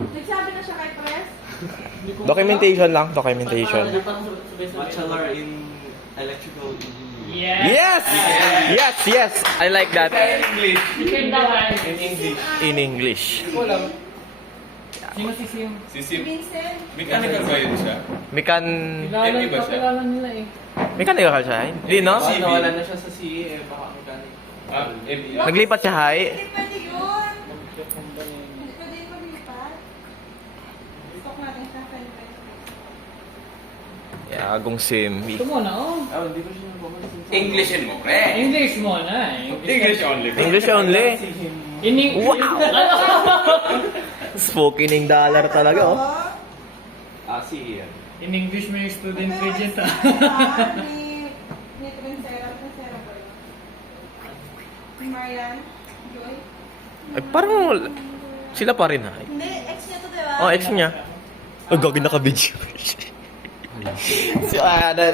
Nagsabi na siya kay Press? Documentation lang, documentation. Bachelor in electrical engineering. Yes! Yes, yes! I like that. In English. In English. In English. Sino si Sim? Si Vincent? Mechanical ba yun siya? Kilala, ba siya? kakilala nila eh. Mechanical siya? Hindi, no? Baka nawala na siya sa CE eh. Baka mechanic. ME. Naglipat siya, hay? Hindi pwede yun. Hindi pwede yun maglipat. Stock natin siya. Yagong sim. Ito muna, oh. Hindi ko siya nabamasin. Englishin mo, pre. English muna. English only. English only. Wow! Spoken dollar talaga, oh. CE yan. In English may student agent ah. Ni Trincera. Trincera ba yun? Ni Marian? Joy? Ay, parang sila pa rin, ha? Hindi, ex niya to, diba? Oh, ex niya. Oh, gagawin naka-video. Si Ana.